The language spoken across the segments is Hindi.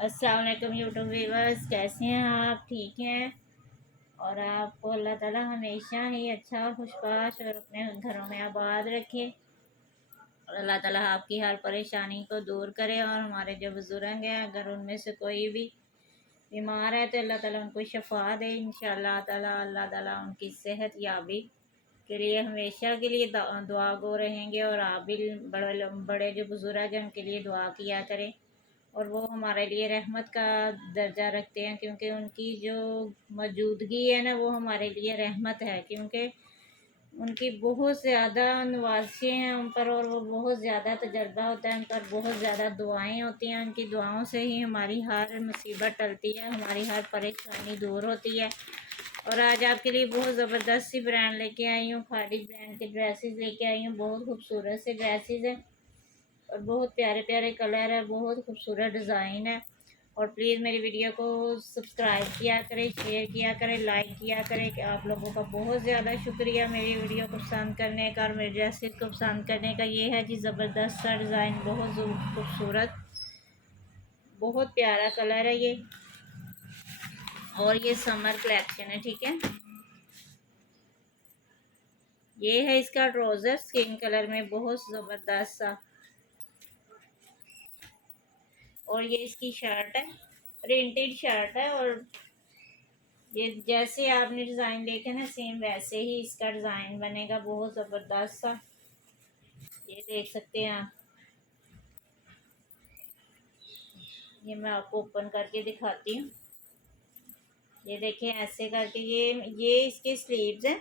अस्सलाम वालेकुम यूट्यूब व्यूवर्स, कैसे हैं आप? ठीक हैं? और आपको अल्लाह ताला हमेशा ही अच्छा खुशबाश और अपने घरों में आबाद रखे और अल्लाह ताला आपकी हर परेशानी को दूर करे। और हमारे जो बुज़ुर्ग हैं, अगर उनमें से कोई भी बीमार है तो अल्लाह ताला उनको शफा दे इंशाअल्लाह ताला। अल्लाह ताला उनकी सेहत याबी के लिए हमेशा के लिए दुआ गो रहेंगे। और आप भी बड़े बड़े जो बुज़ुर्ग हैं उनके लिए दुआ किया करें। और वो हमारे लिए रहमत का दर्जा रखते हैं, क्योंकि उनकी जो मौजूदगी है ना, वो हमारे लिए रहमत है। क्योंकि उनकी बहुत ज़्यादा नवाज़ें हैं उन पर, और वो बहुत ज़्यादा तजर्बा होता है उन पर, बहुत ज़्यादा दुआएं होती हैं। उनकी दुआओं से ही हमारी हर मुसीबत टलती है, हमारी हर परेशानी दूर होती है। और आज आपके लिए बहुत ज़बरदस्त सी ब्रांड लेके आई हूँ, खादी ब्रांड के ड्रेसेस लेके आई हूँ। बहुत खूबसूरत से ड्रेसेस हैं और बहुत प्यारे प्यारे कलर है, बहुत खूबसूरत डिज़ाइन है। और प्लीज़ मेरी वीडियो को सब्सक्राइब किया करें, शेयर किया करें, लाइक किया करें। कि आप लोगों का बहुत ज़्यादा शुक्रिया मेरी वीडियो को पसंद करने का और मेरे ड्रेसेस को पसंद करने का। ये है जी ज़बरदस्त सा डिज़ाइन, बहुत खूबसूरत, बहुत प्यारा कलर है ये। और ये समर कलेक्शन है, ठीक है। ये है इसका ट्राउज़र स्किन कलर में, बहुत ज़बरदस्त सा। और ये इसकी शर्ट है, प्रिंटेड शर्ट है। और ये जैसे आपने डिज़ाइन देखे ना, सेम वैसे ही इसका डिज़ाइन बनेगा, बहुत ज़बरदस्त सा। ये देख सकते हैं आप। ये मैं आपको ओपन करके दिखाती हूँ। ये देखें, ऐसे करके ये इसके स्लीव्स हैं।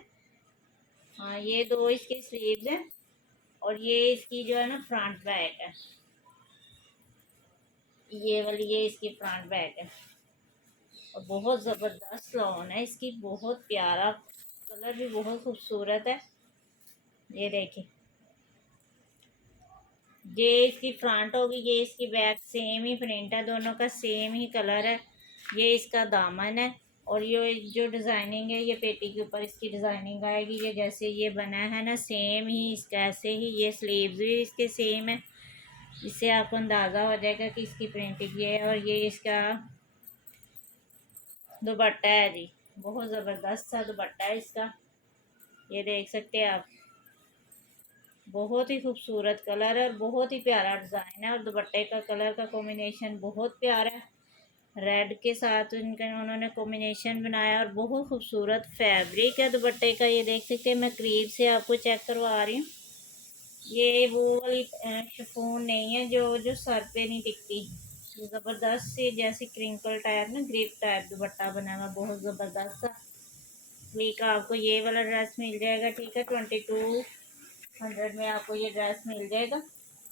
हाँ, ये दो इसके स्लीव्स हैं। और ये इसकी जो है ना फ्रंट बैक है, ये वाली ये इसकी फ्रंट बैक है। और बहुत ज़बरदस्त लॉन है इसकी, बहुत प्यारा कलर भी बहुत खूबसूरत है। ये देखिए, ये इसकी फ्रंट होगी, ये इसकी बैक, सेम ही प्रिंट है, दोनों का सेम ही कलर है। ये इसका दामन है। और ये जो डिज़ाइनिंग है, ये पेटी के ऊपर इसकी डिज़ाइनिंग आएगी। ये जैसे ये बना है ना, सेम ही इसका ऐसे ही ये स्लीव्स भी इसके सेम है। इससे आपको अंदाज़ा हो जाएगा कि इसकी प्रिंटिंग ये है। और ये इसका दुपट्टा है जी, बहुत ज़बरदस्त सा दुपट्टा है इसका। ये देख सकते हैं आप, बहुत ही खूबसूरत कलर है और बहुत ही प्यारा डिज़ाइन है। और दुपट्टे का कलर का कॉम्बिनेशन बहुत प्यारा है, रेड के साथ इनका उन्होंने कॉम्बिनेशन बनाया। और बहुत खूबसूरत फैब्रिक है दुपट्टे का, ये देख सकते हैं। मैं करीब से आपको चेक करवा रही हूँ। ये वो वाली शिफॉन नहीं है जो जो सर पे नहीं टिकती। ज़बरदस्त सी जैसे क्रिंकल टाइप ना, ग्रिप टाइप दुपट्टा बना हुआ, बहुत ज़बरदस्त सा। वीक आपको ये वाला ड्रेस मिल जाएगा, ठीक है। 2200 में आपको ये ड्रेस मिल जाएगा।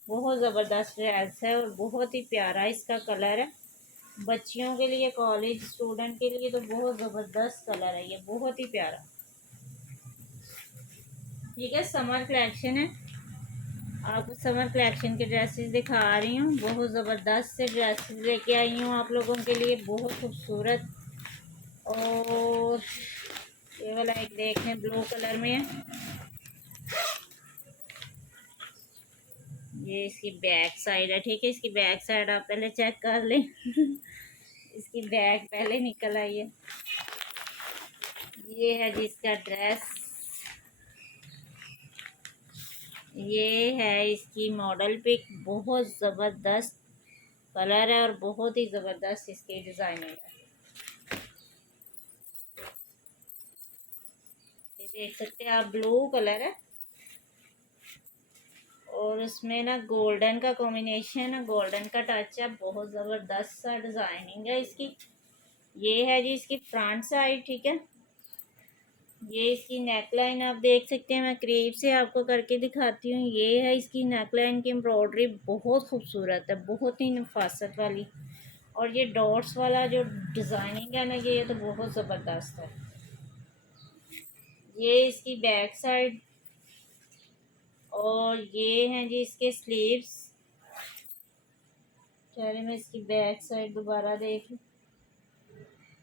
बहुत ज़बरदस्त ड्रेस है और बहुत ही प्यारा इसका कलर है। बच्चियों के लिए, कॉलेज स्टूडेंट के लिए तो बहुत ज़बरदस्त कलर है ये, बहुत ही प्यारा, ठीक है। समर कलेक्शन है, आपको समर कलेक्शन के ड्रेसेस दिखा रही हूँ। बहुत ज़बरदस्त से ड्रेसेस लेके आई हूँ आप लोगों के लिए, बहुत खूबसूरत। और ये वाला एक देखें, ब्लू कलर में है। ये इसकी बैक साइड है, ठीक है। इसकी बैक साइड आप पहले चेक कर लें इसकी बैक पहले निकल आई है। ये है जिसका ड्रेस, ये है इसकी मॉडल पिक, बहुत ज़बरदस्त कलर है और बहुत ही ज़बरदस्त इसकी डिज़ाइनिंग है। ये देख सकते हैं आप, ब्लू कलर है और उसमें ना गोल्डन का कॉम्बिनेशन है, गोल्डन का टच है। बहुत ज़बरदस्त सा डिज़ाइनिंग है इसकी। ये है जी इसकी फ्रंट साइड, ठीक है। ये इसकी नेकलाइन आप देख सकते हैं, मैं करीब से आपको करके दिखाती हूँ। ये है इसकी नेकलाइन की एम्ब्रॉयडरी, बहुत खूबसूरत है, बहुत ही नफासत वाली। और ये डॉट्स वाला जो डिज़ाइनिंग है ना, ये तो बहुत ज़बरदस्त है। ये इसकी बैक साइड। और ये हैं जी इसके स्लीव्स। चलिए मैं इसकी बैक साइड दोबारा देख लूँ।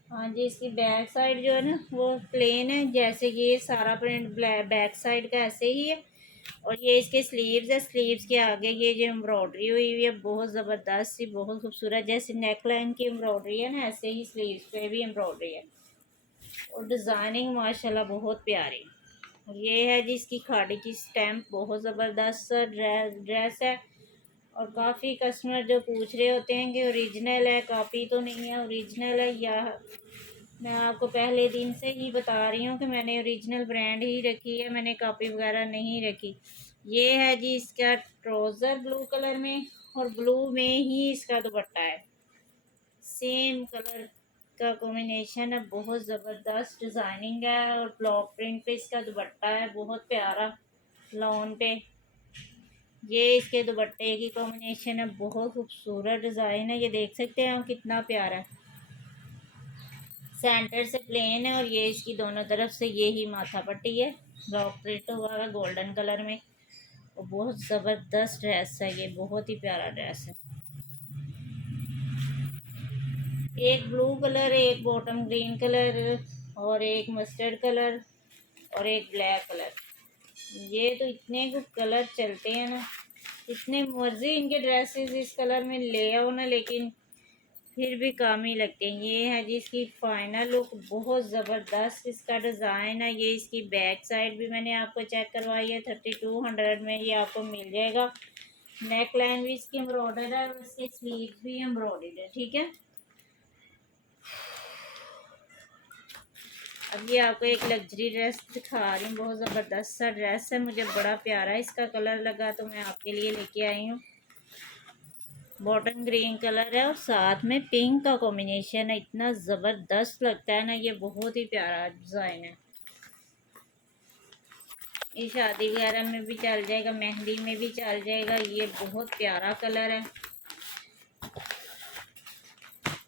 हाँ जी, इसकी बैक साइड जो है ना, वो प्लेन है, जैसे ये सारा प्रिंट बैक साइड का ऐसे ही है। और ये इसके स्लीव्स है, स्लीव्स के आगे ये जो एम्ब्रॉयडरी हुई हुई है बहुत ज़बरदस्त सी, बहुत खूबसूरत, जैसे नेक लाइन की एम्ब्रॉयडरी है ना, ऐसे ही स्लीव्स पे भी एम्ब्रॉयडरी है और डिज़ाइनिंग माशाल्लाह बहुत प्यारी। और ये है जी इसकी खाड़ी की स्टैम्प, बहुत ज़बरदस्त ड्रेस है। और काफ़ी कस्टमर जो पूछ रहे होते हैं कि ओरिजिनल है, कॉपी तो नहीं है, ओरिजिनल है या। मैं आपको पहले दिन से ही बता रही हूँ कि मैंने ओरिजिनल ब्रांड ही रखी है, मैंने कॉपी वगैरह नहीं रखी। ये है जी इसका ट्राउज़र ब्लू कलर में, और ब्लू में ही इसका दुपट्टा है, सेम कलर का कॉम्बिनेशन है, बहुत ज़बरदस्त डिज़ाइनिंग है। और ब्लॉक प्रिंट पे इसका दुपट्टा है, बहुत प्यारा लॉन पे। ये इसके दुपट्टे की कॉम्बिनेशन है, बहुत खूबसूरत डिज़ाइन है, ये देख सकते हैं आप कितना प्यारा है। सेंटर से प्लेन है और ये इसकी दोनों तरफ से ये ही माथा पट्टी है, ब्लॉक प्रिंट हुआ है गोल्डन कलर में। और बहुत ज़बरदस्त ड्रेस है ये, बहुत ही प्यारा ड्रेस है। एक ब्लू कलर, एक बॉटम ग्रीन कलर, और एक मस्टर्ड कलर, और एक ब्लैक कलर। ये तो इतने कुछ कलर चलते हैं ना, इतने मर्जी इनके ड्रेसेस इस कलर में ले आओ ना, लेकिन फिर भी काम ही लगते हैं। ये है जी इसकी फाइनल लुक, बहुत ज़बरदस्त इसका डिज़ाइन है। ये इसकी बैक साइड भी मैंने आपको चेक करवाई है, 3200 में ये आपको मिल जाएगा। नेक लाइन भी इसकी एम्ब्रॉयडर्ड है और इसके स्लीव भी एम्ब्रॉयडर्ड है, ठीक है। अब ये आपको एक लग्जरी ड्रेस दिखा रही हूँ, बहुत ज़बरदस्त सा ड्रेस है, मुझे बड़ा प्यारा इसका कलर लगा तो मैं आपके लिए लेके आई हूँ। बॉटम ग्रीन कलर है और साथ में पिंक का कॉम्बिनेशन है, इतना ज़बरदस्त लगता है ना, ये बहुत ही प्यारा डिज़ाइन है। ये शादी वगैरह में भी चल जाएगा, मेहंदी में भी चल जाएगा, ये बहुत प्यारा कलर है,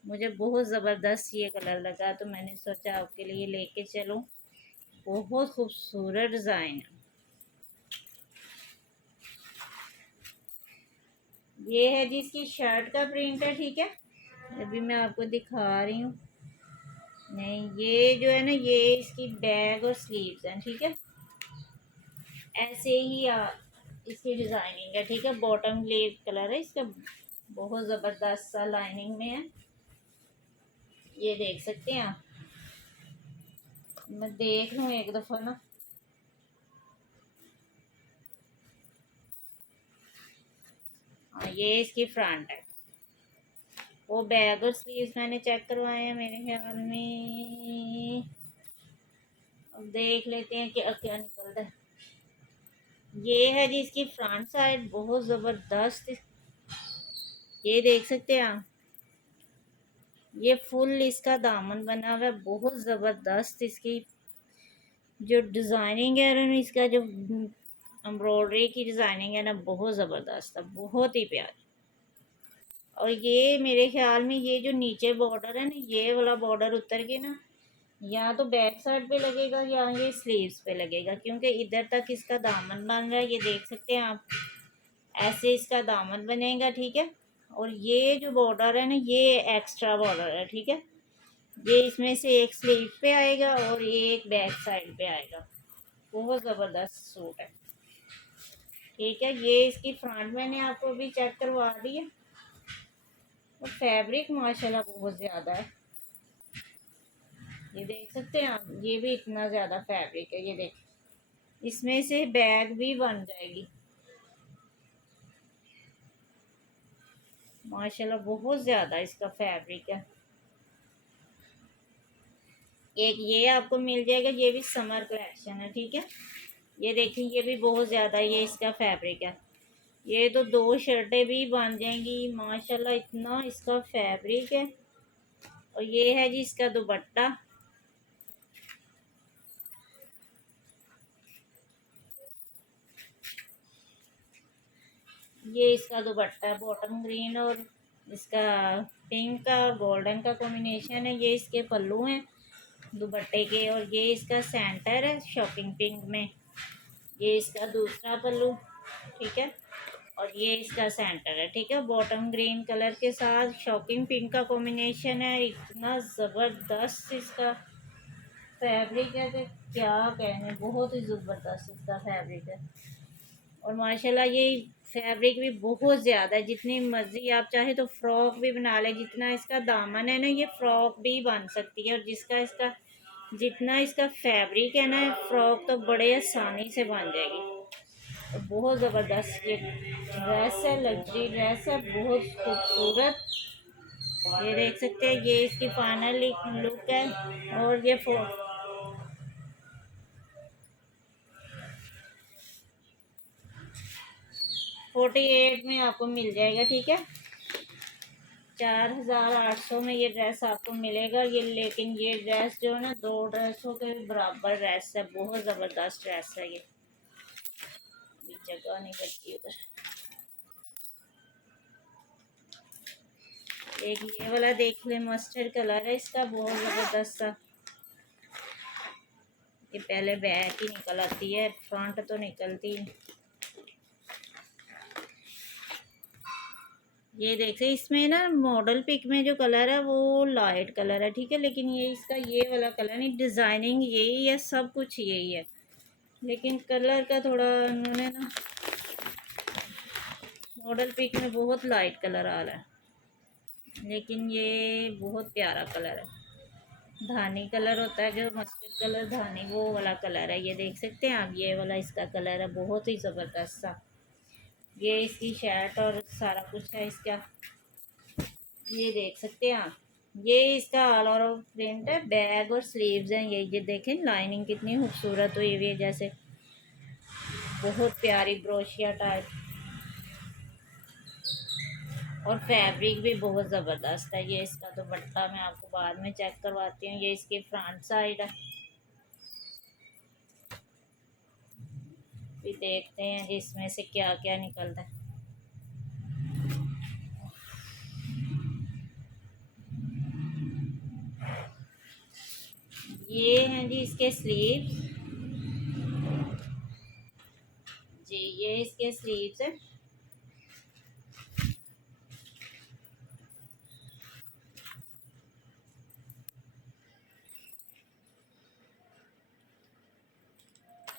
मुझे बहुत ज़बरदस्त ये कलर लगा तो मैंने सोचा आपके लिए लेके चलूं। बहुत खूबसूरत डिज़ाइन है। ये है जी इसकी शर्ट का प्रिंट है, ठीक है, अभी मैं आपको दिखा रही हूँ। नहीं, ये जो है ना, ये इसकी बैग और स्लीव्स हैं, ठीक है, ऐसे ही इसकी डिज़ाइनिंग है, ठीक है। बॉटम ग्लेज कलर है इसका, बहुत ज़बरदस्त सा लाइनिंग में है, ये देख सकते हैं आप। मैं देख लूँ एक दफ़ा ना, हाँ ये इसकी फ्रंट है। वो बैग और स्लीव्स मैंने चेक करवाए हैं मेरे ख्याल में, अब देख लेते हैं कि अब क्या निकलता है। ये है जी इसकी फ्रंट साइड, बहुत ज़बरदस्त, ये देख सकते हैं आप। ये फुल इसका दामन बना हुआ है, बहुत ज़बरदस्त इसकी जो डिज़ाइनिंग है और इसका जो एम्ब्रॉयडरी की डिज़ाइनिंग है ना, बहुत ज़बरदस्त है, बहुत ही प्यारी। और ये मेरे ख्याल में ये जो नीचे बॉर्डर है ना, ये वाला बॉर्डर उतर के ना, या तो बैक साइड पे लगेगा या ये स्लीव्स पे लगेगा, क्योंकि इधर तक इसका दामन बन रहा है, ये देख सकते हैं आप, ऐसे इसका दामन बनेगा, ठीक है। और ये जो बॉर्डर है ना, ये एक्स्ट्रा बॉर्डर है, ठीक है, ये इसमें से एक स्लीव पे आएगा और ये एक बैक साइड पे आएगा। बहुत ज़बरदस्त सूट है, ठीक है। ये इसकी फ्रंट मैंने आपको भी चेक करवा दी है, और फैब्रिक माशाल्लाह बहुत ज़्यादा है, ये देख सकते हैं आप, ये भी इतना ज़्यादा फैब्रिक है, ये देख, इसमें से बैग भी बन जाएगी माशाल्लाह, बहुत ज़्यादा इसका फैब्रिक है। एक ये आपको मिल जाएगा, ये भी समर कलेक्शन है, ठीक है। ये देखिए, ये भी बहुत ज़्यादा ये इसका फैब्रिक है, ये तो दो शर्टें भी बन जाएंगी माशाल्लाह, इतना इसका फैब्रिक है। और ये है जी इसका दुपट्टा, ये इसका दुपट्टा बॉटम ग्रीन और इसका पिंक का और गोल्डन का कॉम्बिनेशन है। ये इसके पल्लू हैं दुपट्टे के, और ये इसका सेंटर है शॉपिंग पिंक में, ये इसका दूसरा पल्लू, ठीक है, और ये इसका सेंटर है, ठीक है। बॉटम ग्रीन कलर के साथ शॉकिंग पिंक का कॉम्बिनेशन है, इतना ज़बरदस्त इसका फैब्रिक है कि क्या कहने, बहुत ही ज़बरदस्त इसका फैब्रिक है। और माशाल्लाह ये फैब्रिक भी बहुत ज़्यादा है, जितनी मर्ज़ी आप चाहे तो फ़्रॉक भी बना लें। जितना इसका दामन है ना, ये फ़्रॉक भी बन सकती है। और जिसका इसका जितना इसका फैब्रिक है ना, फ़्रॉक तो बड़े आसानी से बन जाएगी। और बहुत ज़बरदस्त ये ड्रेस है, लग्जरी ड्रेस है, बहुत खूबसूरत। ये देख सकते हैं, ये इसकी फाइनल लुक है। और ये 48 में आपको मिल जाएगा, ठीक है। 4800 में ये ड्रेस आपको मिलेगा ये। लेकिन ये ड्रेस जो है ना, 2 ड्रेसों के बराबर ड्रेस है, बहुत ज़बरदस्त ड्रेस है ये। जगह नहीं बची उधर। एक ये वाला देख ले, मस्टर्ड कलर है इसका, बहुत ज़बरदस्त सा। ये पहले बैक ही निकल आती है, फ्रंट तो निकलती नहीं। ये देखिए, इसमें ना मॉडल पिक में जो कलर है वो लाइट कलर है, ठीक है। लेकिन ये इसका ये वाला कलर नहीं, डिज़ाइनिंग यही है, सब कुछ यही है। लेकिन कलर का थोड़ा उन्होंने ना, मॉडल पिक में बहुत लाइट कलर आ रहा है, लेकिन ये बहुत प्यारा कलर है। धानी कलर होता है जो मस्टर्ड कलर, धानी वो वाला कलर है। ये देख सकते हैं आप, ये वाला इसका कलर है, बहुत ही ज़बरदस्त सा। ये इसकी शर्ट और सारा कुछ है इसका, ये देख सकते हैं आप। ये इसका ऑल ओवर प्रिंट है, बैग और स्लीव्स हैं ये देखें, लाइनिंग कितनी खूबसूरत हुई हुई है, जैसे बहुत प्यारी ब्रोशिया टाइप। और फैब्रिक भी बहुत ज़बरदस्त है। ये इसका दुपट्टा मैं आपको बाद में चेक करवाती हूँ। ये इसकी फ्रंट साइड है, फिर देखते हैं जिसमें से क्या क्या निकलता है। ये हैं जी इसके स्लीव्स। जी ये इसके स्लीव्स है।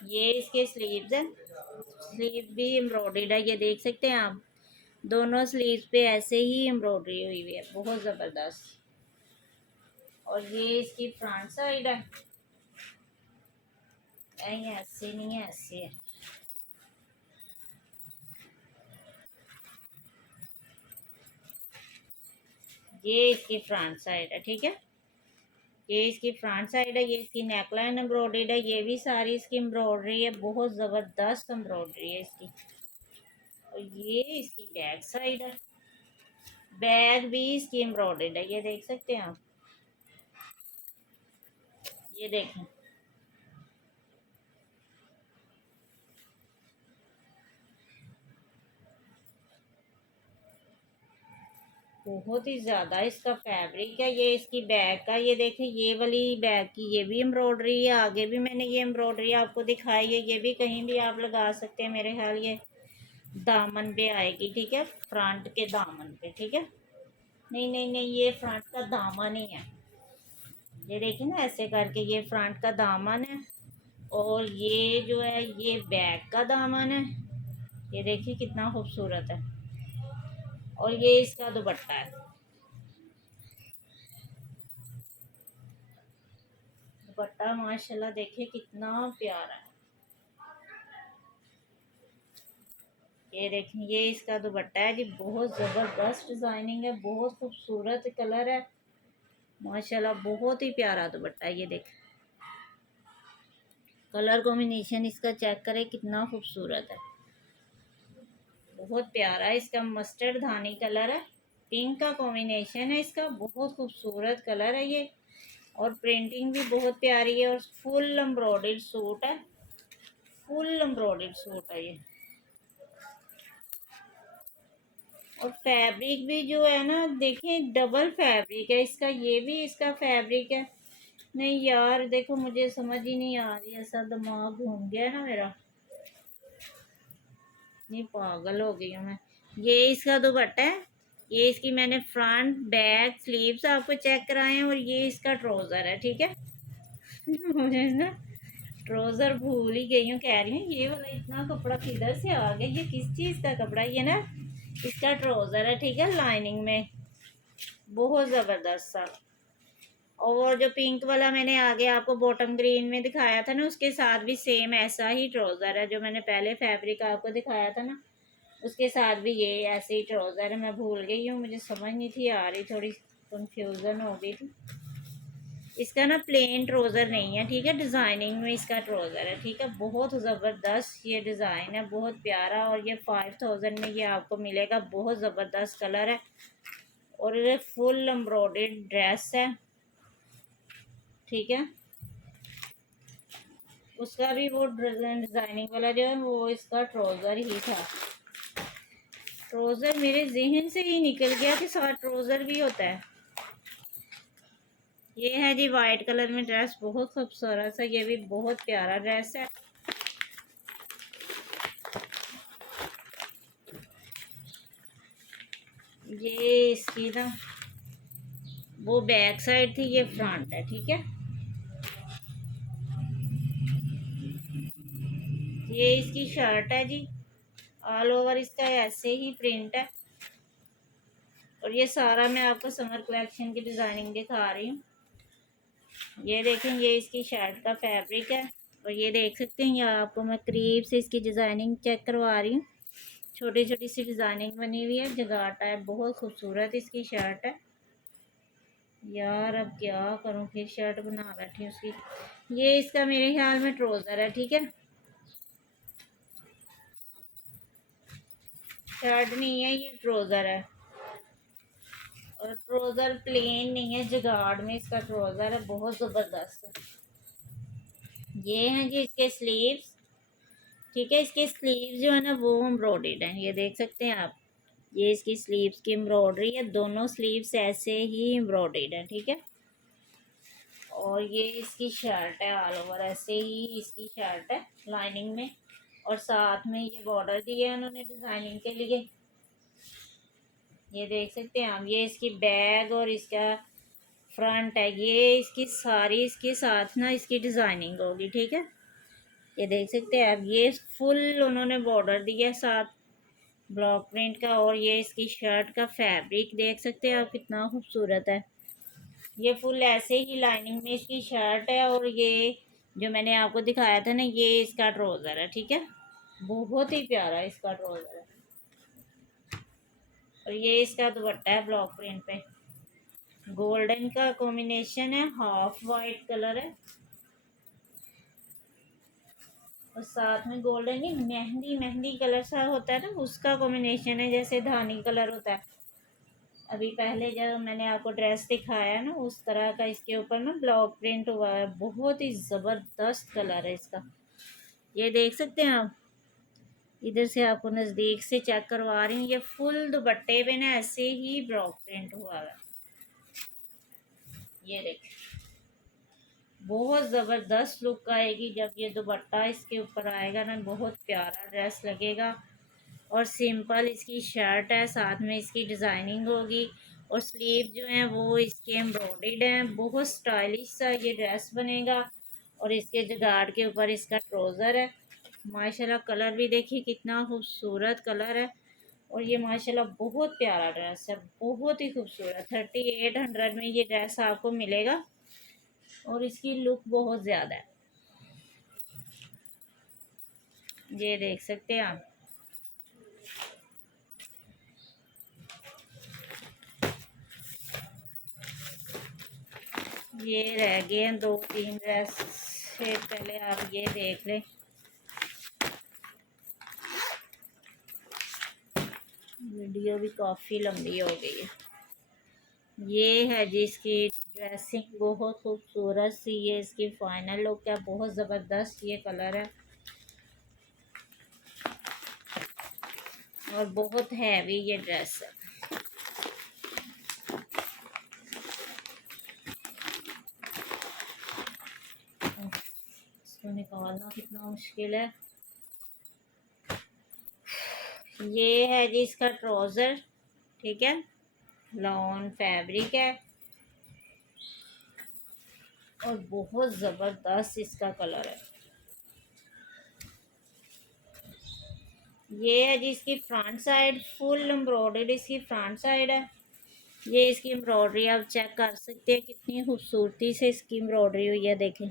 ये इसके स्लीव्स है, स्लीव भी एम्ब्रॉयडर्ड है, ये देख सकते हैं आप। दोनों स्लीव्स पे ऐसे ही एम्ब्रॉयडरी हुई हुई है, बहुत ज़बरदस्त। और ये इसकी फ्रंट साइड है, नहीं ऐसे नहीं है, ऐसे है। ये इसकी फ्रंट साइड है, ठीक है। ये इसकी फ्रंट साइड है, ये इसकी नेकलाइन एम्ब्रॉयडर्ड है, ये भी सारी इसकी एम्ब्रॉयडरी है, बहुत ज़बरदस्त एम्ब्रॉयडरी है इसकी। और ये इसकी बैक साइड है, बैग भी इसकी एम्ब्रॉयडर्ड है, ये देख सकते हैं आप। ये देखें, बहुत ही ज़्यादा इसका फैब्रिक है। ये इसकी बैग का, ये देखें, ये वाली बैग की ये भी एम्ब्रॉयडरी है, आगे भी मैंने ये एम्ब्रॉयडरी आपको दिखाई है। ये भी कहीं भी आप लगा सकते हैं, मेरे ख्याल ये दामन पे आएगी, ठीक है, फ्रंट के दामन पे, ठीक है। नहीं नहीं नहीं, ये फ्रंट का दामन ही है। ये देखिए ना, ऐसे करके ये फ्रंट का दामन है। और ये जो है ये बैक का दामन है, ये देखिए कितना खूबसूरत है। और ये इसका दुपट्टा है। दुपट्टा माशाल्लाह देखिए कितना प्यारा है। ये देखें, ये इसका दुपट्टा है जी, बहुत ज़बरदस्त डिज़ाइनिंग है, बहुत खूबसूरत कलर है माशाल्लाह, बहुत ही प्यारा दुपट्टा है। ये देखें, कलर कॉम्बिनेशन इसका चेक करें कितना खूबसूरत है, बहुत प्यारा है। इसका मस्टर्ड धानी कलर है, पिंक का कॉम्बिनेशन है इसका, बहुत खूबसूरत कलर है ये। और प्रिंटिंग भी बहुत प्यारी है। और फुल एम्ब्रॉयडर्ड सूट है, फुल एम्ब्रॉयडर्ड सूट है ये। और फैब्रिक भी जो है ना, देखिए डबल फैब्रिक है इसका, ये भी इसका फैब्रिक है। नहीं यार देखो, मुझे समझ ही नहीं आ रही, ऐसा दिमाग घूम गया ना मेरा, नहीं पागल हो गई हूँ मैं। ये इसका दुपट्टा है, ये इसकी मैंने फ्रंट बैक स्लीव्स आपको चेक कराए हैं। और ये इसका ट्राउज़र है, ठीक है। मुझे ना ट्राउज़र भूल ही गई हूँ, कह रही हूँ ये वाला इतना कपड़ा किधर से आ गया, ये किस चीज़ का कपड़ा, ये ना इसका ट्राउज़र है, ठीक है, लाइनिंग में बहुत ज़बरदस्त सा। और जो पिंक वाला मैंने आगे आपको बॉटम ग्रीन में दिखाया था ना, उसके साथ भी सेम ऐसा ही ट्राउज़र है, जो मैंने पहले फैब्रिक आपको दिखाया था ना, उसके साथ भी ये ऐसे ही ट्राउज़र है। मैं भूल गई हूँ, मुझे समझ नहीं थी आ रही, थोड़ी कंफ्यूजन हो गई थी। इसका ना प्लेन ट्राउज़र नहीं है, ठीक है, डिज़ाइनिंग में इसका ट्राउज़र है, ठीक है। बहुत ज़बरदस्त ये डिज़ाइन है, बहुत प्यारा। और ये 5000 में ये आपको मिलेगा। बहुत ज़बरदस्त कलर है और ये फुल एम्ब्रॉयडर्ड ड्रेस है, ठीक है। उसका भी वो डिज़ाइनिंग वाला जो है वो इसका ट्राउज़र ही था। ट्राउज़र मेरे जहन से ही निकल गया कि साथ ट्राउज़र भी होता है। ये है जी वाइट कलर में ड्रेस, बहुत खूबसूरत सा, ये भी बहुत प्यारा ड्रेस है। ये इसकी ना वो बैक साइड थी, ये फ्रंट है, ठीक है। ये इसकी शर्ट है जी, ऑल ओवर इसका ऐसे ही प्रिंट है। और ये सारा मैं आपको समर कलेक्शन की डिज़ाइनिंग दिखा रही हूँ। ये देखें, ये इसकी शर्ट का फैब्रिक है। और ये देख सकते हैं, यहाँ आपको मैं करीब से इसकी डिज़ाइनिंग चेक करवा रही हूँ। छोटी छोटी सी डिज़ाइनिंग बनी हुई है, जगाटा है, बहुत खूबसूरत इसकी शर्ट है। यार अब क्या करूँ, फिर शर्ट बना बैठी हूँ उसकी। ये इसका मेरे ख्याल में ट्राउज़र है, ठीक है, शर्ट नहीं है, ये ट्राउज़र है। और ट्राउज़र प्लेन नहीं है, जगाड़ में इसका ट्राउज़र है, बहुत ज़बरदस्त। ये हैं जी इसके स्लीव्स, ठीक है। इसके स्लीव्स जो है ना वो एम्ब्रॉयडर्ड हैं, ये देख सकते हैं आप। ये इसकी स्लीव्स की एम्ब्रॉयडरी है, दोनों स्लीव्स ऐसे ही एम्ब्रॉयडर्ड हैं, ठीक है। और ये इसकी शर्ट है, ऑल ओवर ऐसे ही इसकी शर्ट है लाइनिंग में। और साथ में ये बॉर्डर दिए है उन्होंने डिज़ाइनिंग के लिए, ये देख सकते हैं आप। ये इसकी बैग और इसका फ्रंट है, ये इसकी सारी इसके साथ ना इसकी डिज़ाइनिंग होगी, ठीक है। ये देख सकते हैं आप, ये फुल उन्होंने बॉर्डर दिया है साथ ब्लॉक प्रिंट का। और ये इसकी शर्ट का फैब्रिक देख सकते हैं आप, कितना खूबसूरत है। ये फुल ऐसे ही लाइनिंग में इसकी शर्ट है। और ये जो मैंने आपको दिखाया था ना, ये इसका ट्राउज़र है, ठीक है, बहुत ही प्यारा इसका ट्राउज़र है। और ये इसका दुपट्टा है ब्लॉक प्रिंट पे, गोल्डन का कॉम्बिनेशन है, हाफ वाइट कलर है और साथ में गोल्डन ही मेहंदी मेहंदी कलर सा होता है ना, उसका कॉम्बिनेशन है, जैसे धानी कलर होता है। अभी पहले जब मैंने आपको ड्रेस दिखाया ना, उस तरह का इसके ऊपर ना ब्लॉक प्रिंट हुआ है, बहुत ही ज़बरदस्त कलर है इसका। ये देख सकते हैं आप, इधर से आपको नज़दीक से चेक करवा रही हूँ। ये फुल दुपट्टे पे ना ऐसे ही ब्लॉक प्रिंट हुआ है, ये देख, बहुत ज़बरदस्त लुक आएगी जब ये दुपट्टा इसके ऊपर आएगा ना, बहुत प्यारा ड्रेस लगेगा। और सिंपल इसकी शर्ट है, साथ में इसकी डिज़ाइनिंग होगी। और स्लीव जो है वो इसके एम्ब्रॉयडर्ड हैं, बहुत स्टाइलिश सा ये ड्रेस बनेगा। और इसके जगाड़ के ऊपर इसका ट्राउज़र है। माशाल्लाह कलर भी देखिए कितना खूबसूरत कलर है। और ये माशाल्लाह बहुत प्यारा ड्रेस है, बहुत ही खूबसूरत। 3800 में ये ड्रेस आपको मिलेगा और इसकी लुक बहुत ज़्यादा है, ये देख सकते हैं आप। ये रह गए हैं 2-3 ड्रेस से, पहले आप ये देख लें। वीडियो भी काफ़ी लंबी हो गई है। ये है जी इसकी ड्रेसिंग, बहुत खूबसूरत सी, ये इसकी फाइनल लुक है, बहुत ज़बरदस्त ये कलर है और बहुत हैवी ये ड्रेस है। इसको निकालना कितना मुश्किल है। ये है जी इसका ट्राउज़र, ठीक है, लॉन फैब्रिक है और बहुत ज़बरदस्त इसका कलर है। ये है जी इसकी फ्रंट साइड, फुल एम्ब्रॉयडरी इसकी फ्रंट साइड है। ये इसकी एम्ब्रॉयडरी आप चेक कर सकते हैं, कितनी खूबसूरती से इसकी एम्ब्रॉयडरी हुई है, देखें।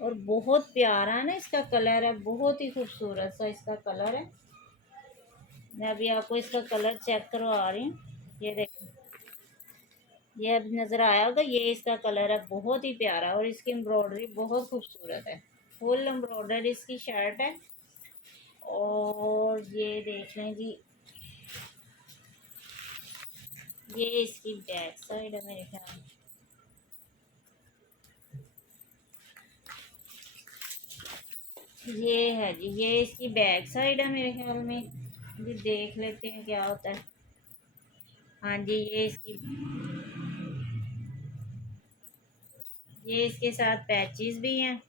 और बहुत प्यारा है ना इसका कलर है, बहुत ही खूबसूरत सा इसका कलर है। मैं अभी आपको इसका कलर चेक करवा रही हूँ, ये देखें। ये अब नज़र आया होगा, ये इसका कलर है, बहुत ही प्यारा। और इसकी एम्ब्रॉयडरी बहुत खूबसूरत है, फुल एम्ब्रॉयडरी इसकी शर्ट है। और ये देख लें जी, ये इसकी बैक साइड है मेरे ख्याल में। ये है जी, ये इसकी बैक साइड है मेरे ख्याल में जी, देख लेते हैं क्या होता है। हाँ जी, ये इसके साथ पैचेस भी हैं,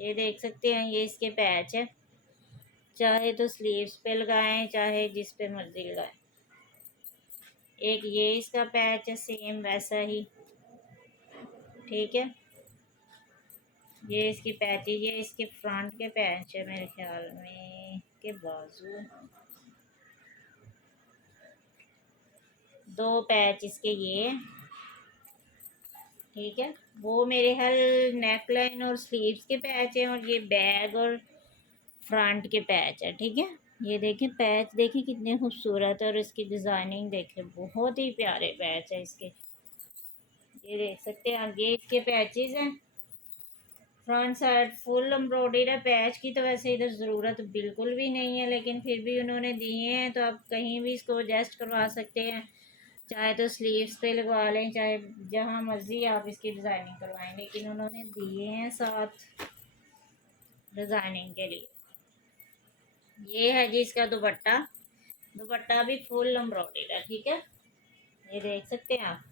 ये देख सकते हैं, ये इसके पैच है। चाहे तो स्लीव्स पे लगाएं, चाहे जिस पे मर्जी लगाएं। एक ये इसका पैच है सेम वैसा ही, ठीक है। ये इसकी पैच है, ये इसके फ्रंट के पैच है मेरे ख्याल में, के बाजू दो पैच इसके ये, ठीक है। वो मेरे ख्याल नेक लाइन और स्लीव्स के पैच हैं, और ये बैग और फ्रंट के पैच है, ठीक है। ये देखें पैच, देखें कितने खूबसूरत है, और इसकी डिज़ाइनिंग देखें, बहुत ही प्यारे पैच है इसके। ये देख सकते हैं आगे इसके पैचेस हैं, फ्रंट साइड फुल एम्ब्रॉयडरी है। पैच की तो वैसे इधर ज़रूरत बिल्कुल भी नहीं है, लेकिन फिर भी उन्होंने दिए हैं तो आप कहीं भी इसको एडजस्ट करवा सकते हैं। चाहे तो स्लीव्स पे लगवा लें, चाहे जहाँ मर्जी आप इसकी डिज़ाइनिंग करवाएं, लेकिन उन्होंने दिए हैं साथ डिज़ाइनिंग के लिए। ये है जी इसका दुपट्टा, दुपट्टा भी फुल एम्ब्रॉयडरी है, ठीक है। ये देख सकते हैं आप,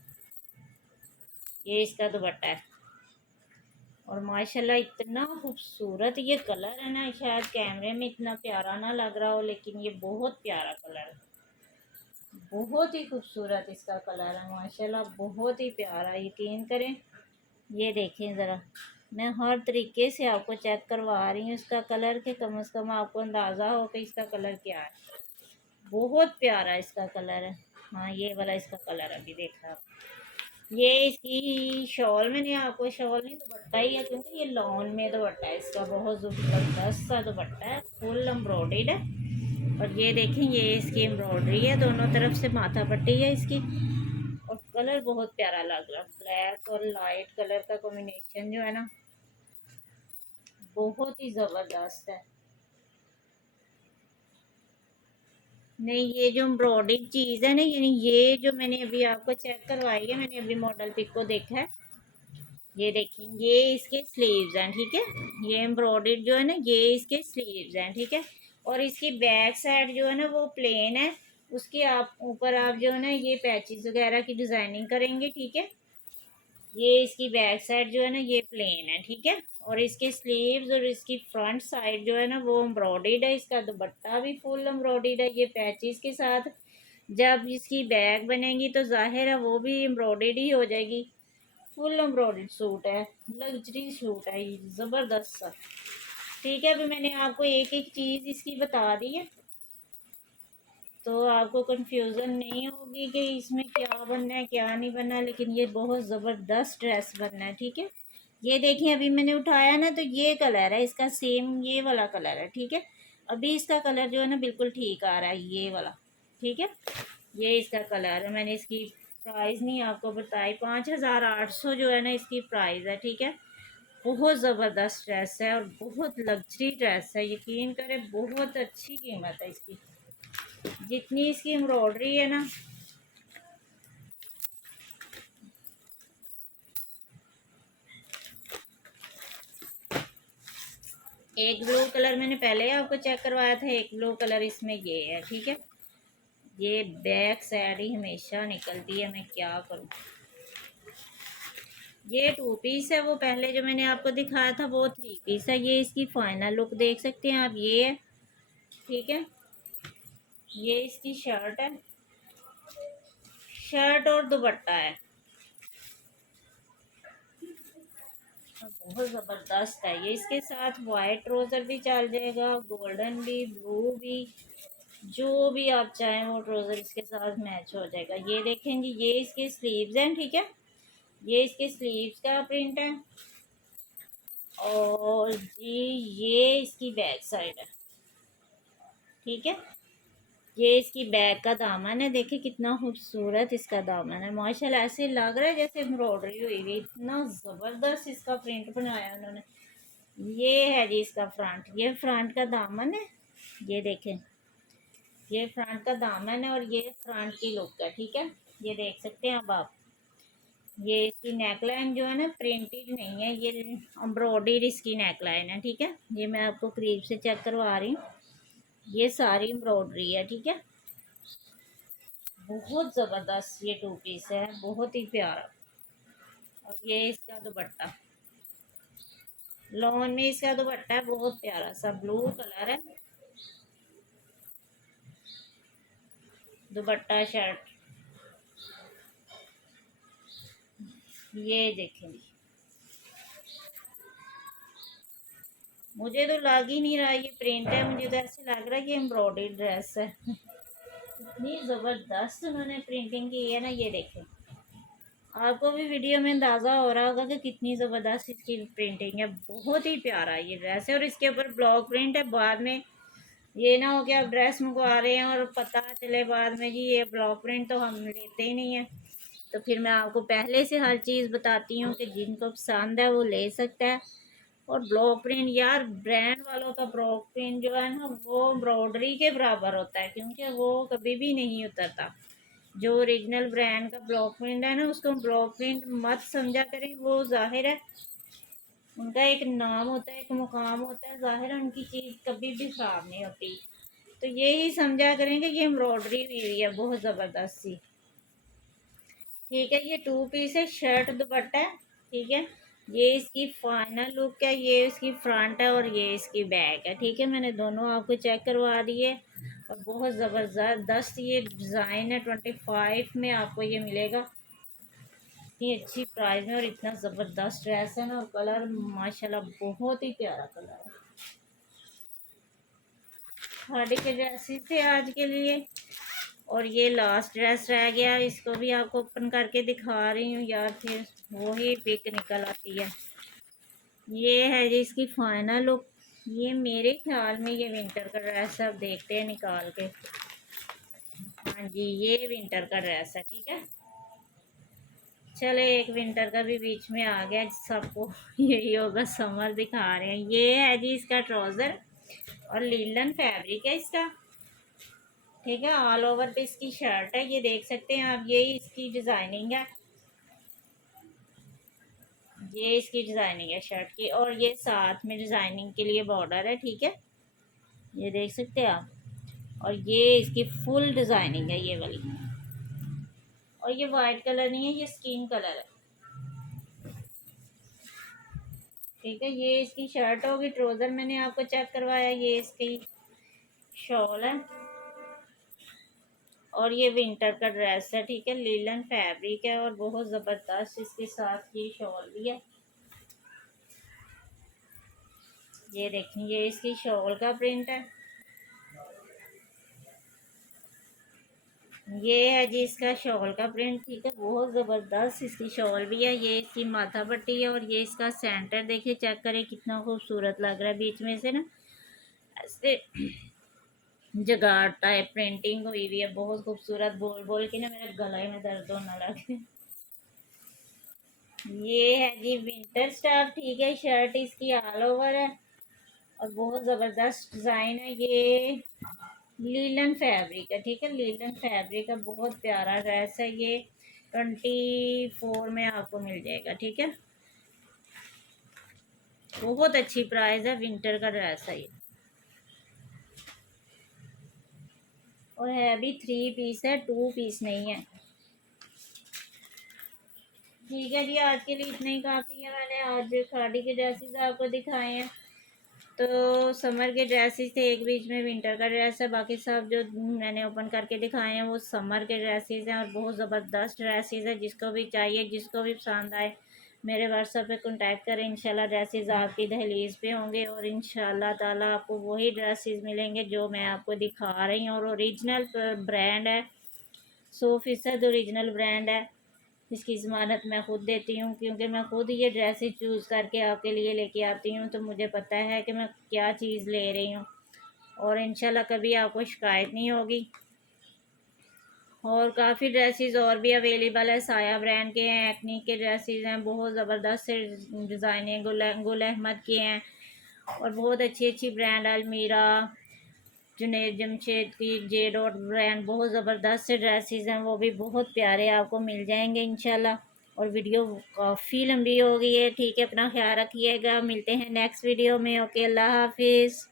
ये इसका दुपट्टा है। और माशाल्लाह इतना खूबसूरत ये कलर है ना, शायद कैमरे में इतना प्यारा ना लग रहा हो, लेकिन ये बहुत प्यारा कलर है, बहुत ही खूबसूरत इसका कलर है माशाल्लाह, बहुत ही प्यारा, यकीन करें। ये देखें ज़रा, मैं हर तरीके से आपको चेक करवा रही हूँ इसका कलर, के कम से कम आपको अंदाज़ा हो कि इसका कलर क्या है। बहुत प्यारा इसका कलर है। हाँ, ये वाला इसका कलर अभी देखा आप। ये इसकी शॉल, मैंने आपको शॉल नहीं दुपट्टा ही है, क्योंकि ये लॉन में दुपट्टा है इसका, बहुत ज़बरदस्त सा दुपट्टा है, फुल एम्ब्रॉयडर्ड है। और ये देखें, ये इसकी एम्ब्रॉयडरी है, दोनों तरफ से माथा पट्टी है इसकी। और कलर बहुत प्यारा लग रहा है, ब्लैक और लाइट कलर का कॉम्बिनेशन जो है ना, बहुत ही ज़बरदस्त है। नहीं, ये जो एम्ब्रॉयडरी चीज़ है ना, यानी ये जो मैंने अभी आपको चेक करवाई है, मैंने अभी मॉडल पिक को देखा है, ये देखें, ये इसके स्लीव्स हैं, ठीक है। ये एम्ब्रॉयडरी जो है ना, ये इसके स्लीव्स हैं, ठीक है। और इसकी बैक साइड जो है ना वो प्लेन है, उसके आप ऊपर आप जो है ना ये पैचेस वगैरह की डिज़ाइनिंग करेंगे, ठीक है। ये इसकी बैक साइड जो है ना ये प्लेन है, ठीक है। और इसके स्लीव्स और इसकी फ्रंट साइड जो है ना वो एम्ब्रॉयडर्ड है, इसका दुपट्टा भी फुल एम्ब्रॉयडर्ड है ये पैचेस के साथ। जब इसकी बैग बनेगी तो जाहिर है वो भी एम्ब्रॉयडर्ड ही हो जाएगी। फुल एम्ब्रॉयडर्ड सूट है, लग्जरी सूट है ये, ज़बरदस्त सा, ठीक है। अभी मैंने आपको एक एक चीज़ इसकी बता दी है, तो आपको कंफ्यूजन नहीं होगी कि इसमें क्या बनना है क्या नहीं बनना, लेकिन ये बहुत ज़बरदस्त ड्रेस बनना है, ठीक है। ये देखिए, अभी मैंने उठाया ना तो ये कलर है इसका, सेम ये वाला कलर है, ठीक है। अभी इसका कलर जो है ना बिल्कुल ठीक आ रहा है, ये वाला, ठीक है। ये इसका कलर है, मैंने इसकी प्राइस नहीं आपको बताई, 5800 जो है ना इसकी प्राइस है, ठीक है। बहुत ज़बरदस्त ड्रेस है और बहुत लग्जरी ड्रेस है, यकीन करें बहुत अच्छी कीमत है इसकी, जितनी इसकी एम्ब्रॉयडरी है ना। एक ब्लू कलर मैंने पहले आपको चेक करवाया था, एक ब्लू कलर इसमें ये है, ठीक है। ये बैक साइड ही हमेशा निकलती है, मैं क्या करूँ। ये 2 पीस है, वो पहले जो मैंने आपको दिखाया था वो 3 पीस है। ये इसकी फाइनल लुक देख सकते हैं आप, ये है, ठीक है। ये इसकी शर्ट है, शर्ट और दुपट्टा है। बहुत ज़बरदस्त है ये। इसके साथ वाइट ट्राउज़र भी चल जाएगा, गोल्डन भी, ब्लू भी, जो भी आप चाहें वो ट्राउज़र इसके साथ मैच हो जाएगा। ये देखेंगे, ये इसकी स्लीव्स हैं, ठीक है। ये इसके स्लीव्स का प्रिंट है। और जी ये इसकी बैक साइड है, ठीक है। ये इसकी बैक का दामन है, देखिए कितना खूबसूरत इसका दामन है माशाल्लाह। ऐसे लग रहा है जैसे एम्ब्रॉयडरी हुई हुई, इतना ज़बरदस्त इसका प्रिंट बनाया उन्होंने। ये है जी इसका फ्रंट, ये फ्रंट का दामन है। ये देखें, ये फ्रंट का दामन है और ये फ्रंट की लुक है, ठीक है। ये देख सकते हैं अब आप। ये इसकी नेकलाइन जो है ना प्रिंटेड नहीं है, ये एम्ब्रॉयडर्ड इसकी नेकलाइन है, ठीक है। ये मैं आपको करीब से चेक करवा रही हूँ, ये सारी एम्ब्रॉयडरी है, ठीक है। बहुत ज़बरदस्त ये टू पीस है, बहुत ही प्यारा। और ये इसका दुपट्टा, लॉन में इसका दुपट्टा है, बहुत प्यारा सा ब्लू कलर है। दुपट्टा शर्ट ये देखेंगे, मुझे तो लग ही नहीं रहा ये प्रिंट है, मुझे तो ऐसे लग रहा है ये एम्ब्रॉयडर्ड ड्रेस है। इतनी ज़बरदस्त उन्होंने प्रिंटिंग की है ना, ये देखें। आपको भी वीडियो में अंदाज़ा हो रहा होगा कि कितनी ज़बरदस्त इसकी प्रिंटिंग है, बहुत ही प्यारा ये ड्रेस है। और इसके ऊपर ब्लॉक प्रिंट है। बाद में ये ना हो कि आप ड्रेस मंगवा रहे हैं और पता चले बाद में जी ये ब्लॉक प्रिंट तो हम लेते ही नहीं है। तो फिर मैं आपको पहले से हर चीज़ बताती हूँ कि जिनको पसंद है वो ले सकता है। और ब्लॉक प्रिंट यार, ब्रांड वालों का ब्लॉक प्रिंट जो है ना वो एम्ब्रॉयडरी के बराबर होता है, क्योंकि वो कभी भी नहीं उतरता। जो ओरिजिनल ब्रांड का ब्लॉक प्रिंट है ना उसको ब्लॉक प्रिंट मत समझा करें, वो जाहिर है उनका एक नाम होता है, एक मुकाम होता है, जाहिर है उनकी चीज़ कभी भी ख़राब नहीं होती। तो यही समझा करें कि ये एम्ब्रॉयडरी हुई हुई है बहुत ज़बरदस्त सी, ठीक है। ये टू पीस है, शर्ट दुपट्टा है, ठीक है। ये इसकी फाइनल लुक है, ये इसकी फ्रंट है और ये इसकी बैक है, ठीक है। मैंने दोनों आपको चेक करवा दिए। और बहुत ज़बरदस्त ये डिज़ाइन है, 25 में आपको ये मिलेगा, इतनी अच्छी प्राइस में। और इतना ज़बरदस्त ड्रेस है ना, और कलर माशाल्लाह बहुत ही प्यारा कलर है। खाड़ी के ड्रेसेस थे आज के लिए। और ये लास्ट ड्रेस रह गया, इसको भी आपको ओपन करके दिखा रही हूँ यार, फिर वही पिक निकल आती है। ये है जी इसकी फाइनल लुक। ये मेरे ख्याल में ये विंटर का ड्रेस है, अब देखते हैं निकाल के। हाँ जी ये विंटर का ड्रेस है, ठीक है। चले एक विंटर का भी बीच में आ गया, सबको यही होगा समर दिखा रहे हैं। ये है जी इसका ट्राउज़र और लीलन फैब्रिक है इसका, ठीक है। ऑल ओवर पे इसकी शर्ट है, ये देख सकते हैं आप। ये इसकी डिज़ाइनिंग है, ये इसकी डिज़ाइनिंग है शर्ट की। और ये साथ में डिज़ाइनिंग के लिए बॉर्डर है, ठीक है। ये देख सकते हैं आप। और ये इसकी फुल डिज़ाइनिंग है ये वाली। और ये वाइट कलर नहीं है, ये स्किन कलर है, ठीक है। ये इसकी शर्ट होगी, ट्राउज़र मैंने आपको चेक करवाया। ये इसकी शॉल है और ये विंटर का ड्रेस है, ठीक है। लीलन फैब्रिक है और बहुत ज़बरदस्त इसके साथ ये शॉल भी है। ये देखें, ये इसकी शॉल का प्रिंट है। ये है जी इसका शॉल का प्रिंट, ठीक है। बहुत ज़बरदस्त इसकी शॉल भी है। ये इसकी माथा पट्टी है और ये इसका सेंटर देखिए, चेक करें कितना खूबसूरत लग रहा है। बीच में से ना ऐसे जगाड़ टाइप प्रिंटिंग हुई हुई है, बहुत खूबसूरत। बोल बोल के ना मेरे गले में दर्द होने लगे। ये है जी विंटर स्टाफ, ठीक है। शर्ट इसकी ऑल ओवर है और बहुत ज़बरदस्त डिज़ाइन है। ये लीलन फैब्रिक है, ठीक है। लीलन फैब्रिक का बहुत प्यारा ड्रेस है ये। 24 में आपको मिल जाएगा, ठीक है। बहुत अच्छी प्राइस है, विंटर का ड्रेस है ये। और है भी 3 पीस है, 2 पीस नहीं है, ठीक है जी। आज के लिए इतना ही काफ़ी है। मैंने आज खाड़ी के ड्रेसेस आपको दिखाए हैं। तो समर के ड्रेसेस थे, एक बीच में विंटर का ड्रेस है। बाकी सब जो मैंने ओपन करके दिखाए हैं वो समर के ड्रेसेस हैं और बहुत ज़बरदस्त ड्रेसेस है। जिसको भी चाहिए, जिसको भी पसंद आए मेरे व्हाट्सएप पे कांटेक्ट करें। इंशाल्लाह ड्रेसेस आपकी दहलीज पे होंगे और इंशाल्लाह ताला आपको वही ड्रेसेस मिलेंगे जो मैं आपको दिखा रही हूँ। और ओरिजिनल ब्रांड है, 100% ओरिजिनल ब्रांड है। इसकी ज़मानत मैं ख़ुद देती हूँ, क्योंकि मैं ख़ुद ये ड्रेसेस चूज़ करके आपके लिए लेके आती हूँ, तो मुझे पता है कि मैं क्या चीज़ ले रही हूँ। और इंशाल्लाह कभी आपको शिकायत नहीं होगी। और काफ़ी ड्रेसेस और भी अवेलेबल है, साया ब्रांड के हैं, एक्नी के ड्रेसेस हैं, बहुत ज़बरदस्त से डिज़ाइनें गुल अहमद के हैं। और बहुत अच्छी अच्छी ब्रांड अलमीरा, जुनैद जमशेद की जे डॉट ब्रांड, बहुत ज़बरदस्त से ड्रेसेस हैं, वो भी बहुत प्यारे आपको मिल जाएंगे इंशाल्लाह। और वीडियो काफ़ी लंबी हो गई है, ठीक है, अपना ख्याल रखिएगा, मिलते हैं नेक्स्ट वीडियो में। ओके, अल्लाह हाफिज़।